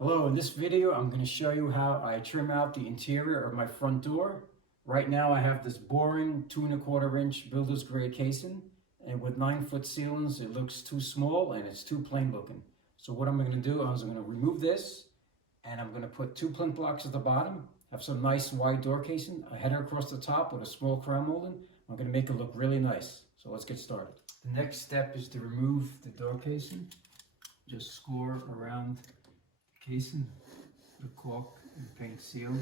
Hello, in this video I'm going to show you how I trim out the interior of my front door. Right now I have this boring 2¼ inch builder's grade casing, and with 9-foot ceilings it looks too small and it's too plain looking. So what I'm going to do is I'm going to remove this and I'm going to put 2 plinth blocks at the bottom, have some nice wide door casing, a header across the top with a small crown molding. I'm going to make it look really nice. So let's get started. The next step is to remove the door casing. Just score around casing, the caulk and paint seal.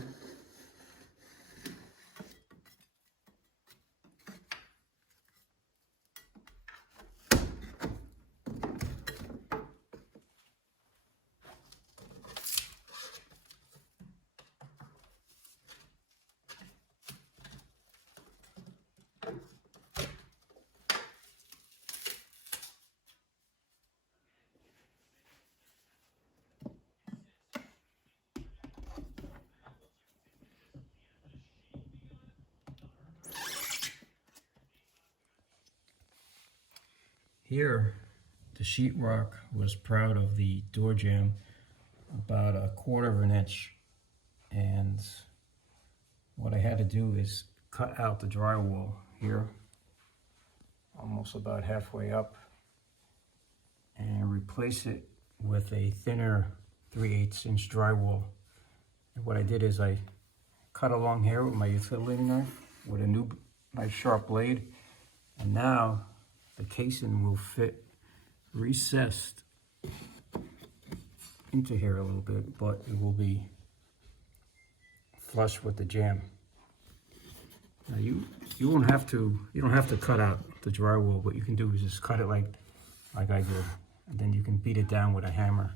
Here, the sheetrock was proud of the door jamb, about 1/4 inch, and what I had to do is cut out the drywall here, almost about halfway up, and replace it with a thinner 3/8 inch drywall. And what I did is I cut along here with my utility knife with a new nice sharp blade, and now the casing will fit recessed into here a little bit, but it will be flush with the jamb. Now you don't have to cut out the drywall. What you can do is just cut it like I did, and then you can beat it down with a hammer.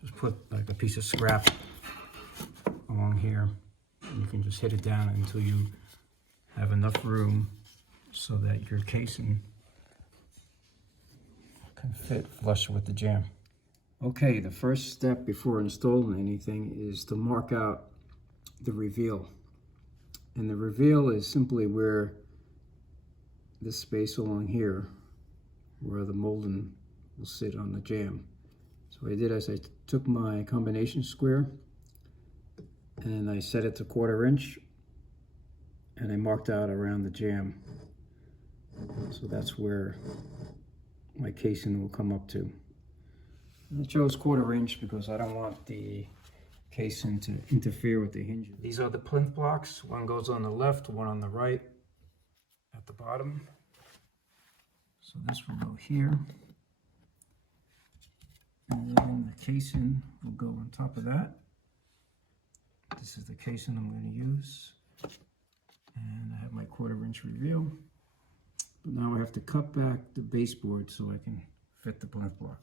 Just put like a piece of scrap along here, and you can just hit it down until you have enough room so that your casing can fit flush with the jamb. Okay, the first step before installing anything is to mark out the reveal. And the reveal is simply where this space along here, where the molding will sit on the jamb. So what I did is I took my combination square and I set it to 1/4 inch, and I marked out around the jamb. So that's where my casing will come up to. And I chose 1/4 inch because I don't want the casing to interfere with the hinges. These are the plinth blocks. One goes on the left, one on the right at the bottom. So this will go here. And then the casing will go on top of that. This is the casing I'm going to use. And I have my 1/4 inch reveal. But now I have to cut back the baseboard so I can fit the plinth block.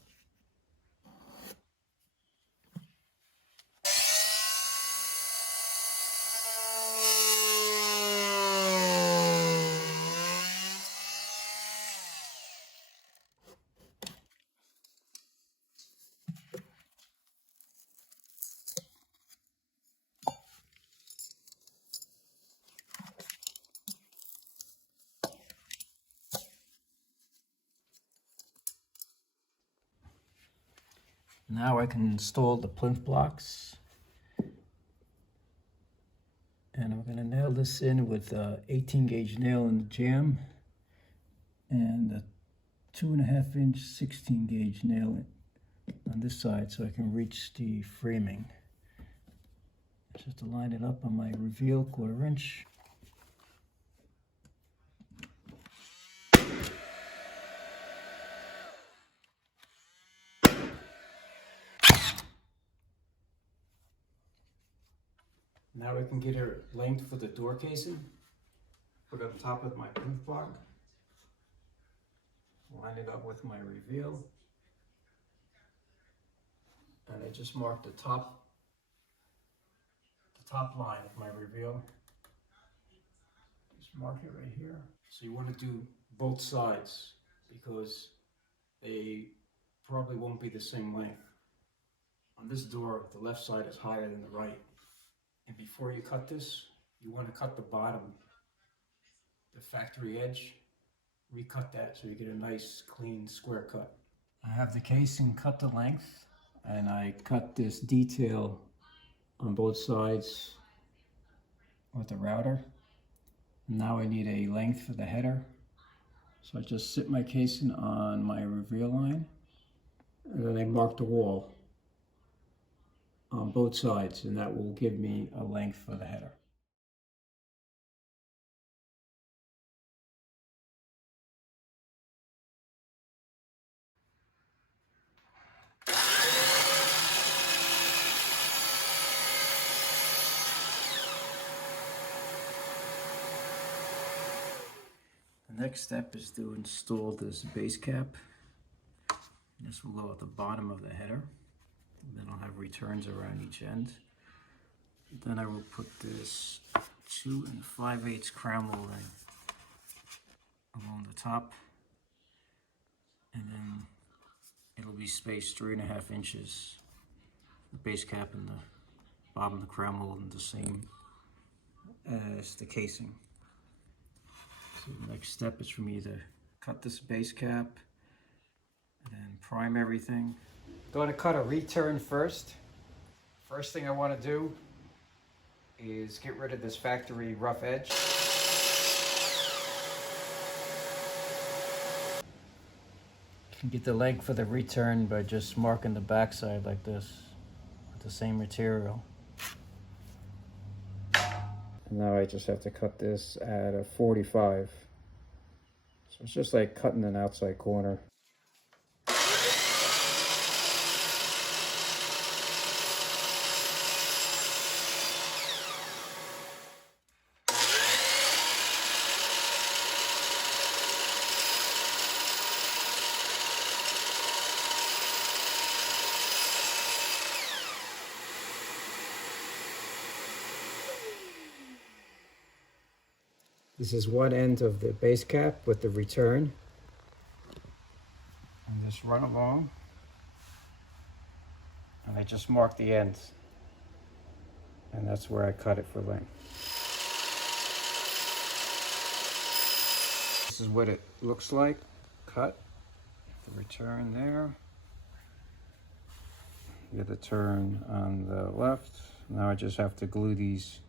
Now I can install the plinth blocks, and I'm going to nail this in with a 18 gauge nail in the jamb and a 2½ inch 16 gauge nail on this side so I can reach the framing. Just to line it up on my reveal 1/4 inch. Now I can get a length for the door casing. Put it on top of my plinth block. Line it up with my reveal. And I just marked the top line of my reveal. Just mark it right here. So you want to do both sides because they probably won't be the same length. On this door, the left side is higher than the right. And before you cut this, you want to cut the bottom, the factory edge, recut that so you get a nice clean square cut. I have the casing cut to length. and I cut this detail on both sides with the router. Now I need a length for the header. So I just sit my casing on my reveal line, and then I mark the wall on both sides, and that will give me a length for the header. The next step is to install this base cap. This will go at the bottom of the header. And then I'll have returns around each end. Then I will put this 2 5/8 crown molding along the top, and then it'll be spaced 3.5 inches. The base cap and the bottom of the crown molding the same as the casing. So the next step is for me to cut this base cap and then prime everything. I'm going to cut a return first. First thing I want to do is get rid of this factory rough edge. You can get the length for the return by just marking the backside like this with the same material. Now I just have to cut this at a 45. So it's just like cutting an outside corner. This is one end of the base cap with the return. And just run along. And I just mark the ends. And that's where I cut it for length. This is what it looks like. Cut. The return there. Get the turn on the left. Now I just have to glue these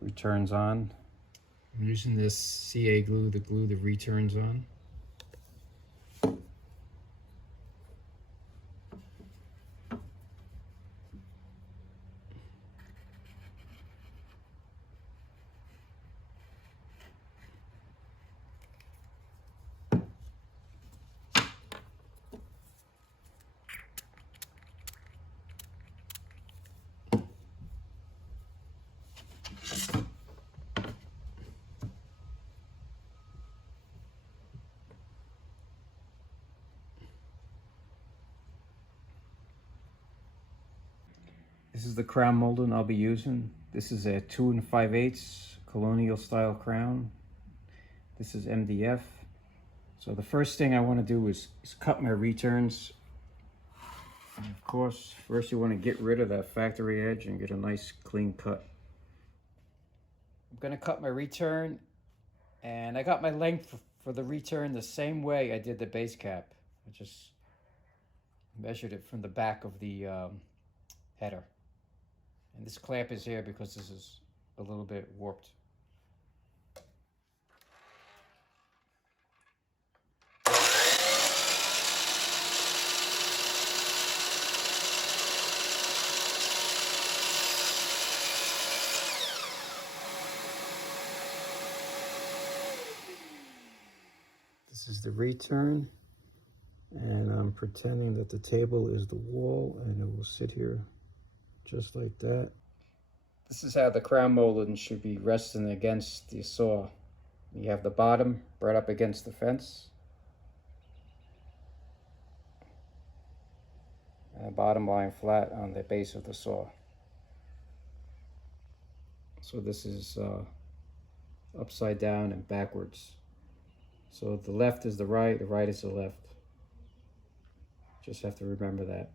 returns on. I'm using this CA glue to glue the returns on. This is the crown molding I'll be using. This is a 2 5/8 Colonial style crown. This is MDF. So the first thing I want to do is cut my returns. And of course, first you want to get rid of that factory edge and get a nice clean cut. I'm going to cut my return, and I got my length for the return the same way I did the base cap. I just measured it from the back of the header. And this clamp is here because this is a little bit warped. This is the return, and I'm pretending that the table is the wall, and it will sit here just like that. This is how the crown molding should be resting against the saw. You have the bottom right up against the fence, and the bottom lying flat on the base of the saw. So this is upside down and backwards. So the left is the right is the left. Just have to remember that.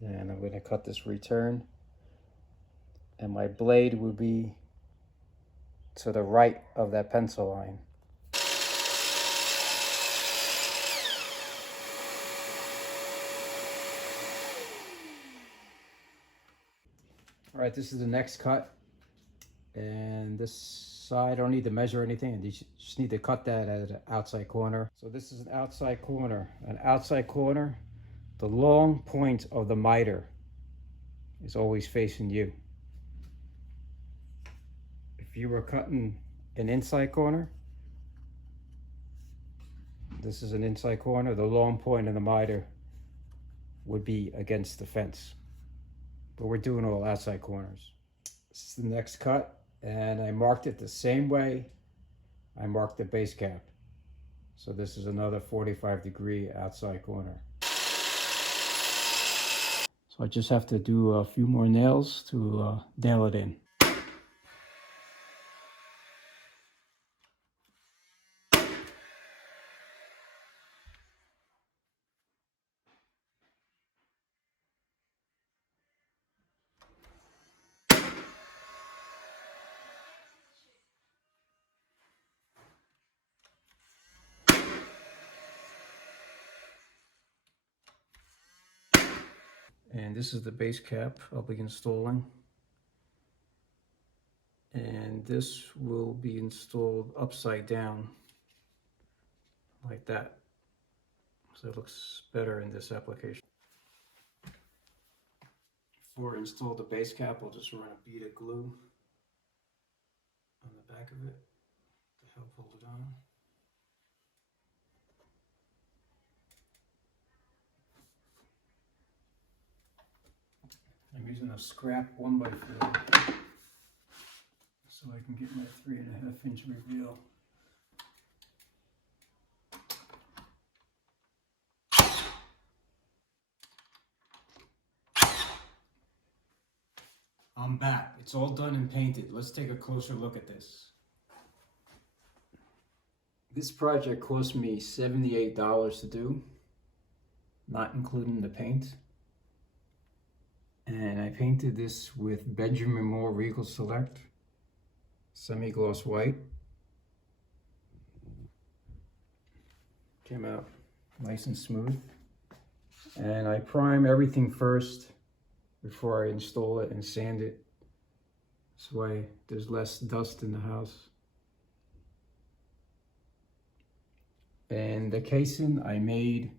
And I'm going to cut this return. And my blade will be to the right of that pencil line. All right, this is the next cut. And this side, I don't need to measure anything. And you just need to cut that at an outside corner. So this is an outside corner. An outside corner, the long point of the miter is always facing you. If you were cutting an inside corner, this is an inside corner, the long point of the miter would be against the fence. But we're doing all outside corners. This is the next cut, and I marked it the same way I marked the base cap. So this is another 45-degree outside corner. So I just have to do a few more nails to nail it in. And this is the base cap I'll be installing. And this will be installed upside down like that. So it looks better in this application. Before I install the base cap, I'll just run a bead of glue on the back of it to help hold it on. I'm using a scrap 1x4 so I can get my 3.5-inch reveal. I'm back. It's all done and painted. Let's take a closer look at this. This project cost me $78 to do, not including the paint. And I painted this with Benjamin Moore Regal Select semi-gloss white. Came out nice and smooth. And I prime everything first before I install it and sand it. This way there's less dust in the house. And the casing I made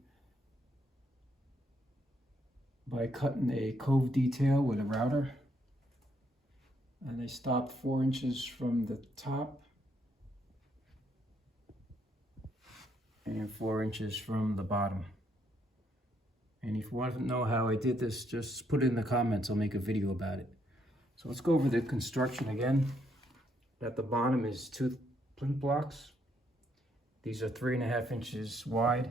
by cutting a cove detail with a router. And I stopped 4 inches from the top and 4 inches from the bottom. And if you want to know how I did this, just put it in the comments. I'll make a video about it. So let's go over the construction again. At the bottom is 2 plinth blocks. These are 3.5 inches wide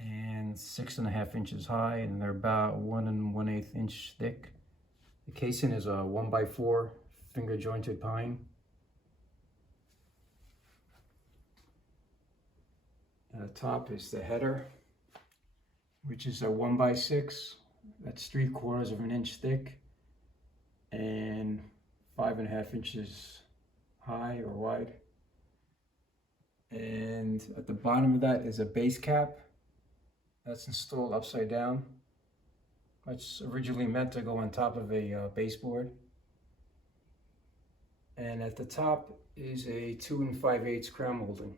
and 6.5 inches high, and they're about 1 1/8 inch thick. The casing is a 1x4 finger jointed pine. At the top is the header, which is a 1x6. That's 3/4 of an inch thick and 5.5 inches high or wide. And at the bottom of that is a base cap that's installed upside down. It's originally meant to go on top of a baseboard. And at the top is a 2 5/8 crown molding.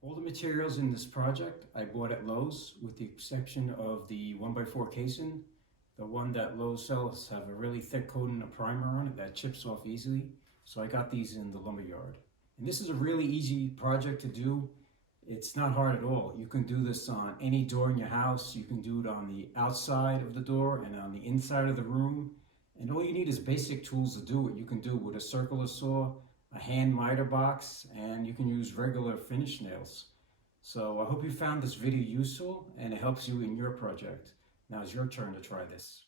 All the materials in this project I bought at Lowe's, with the exception of the 1x4 casing. The one that Lowe's sells have a really thick coating of primer on it that chips off easily. So I got these in the lumberyard. And this is a really easy project to do. It's not hard at all. You can do this on any door in your house. You can do it on the outside of the door and on the inside of the room. And all you need is basic tools to do it. You can do it with a circular saw, a hand miter box, and you can use regular finish nails. So I hope you found this video useful and it helps you in your project. Now it's your turn to try this.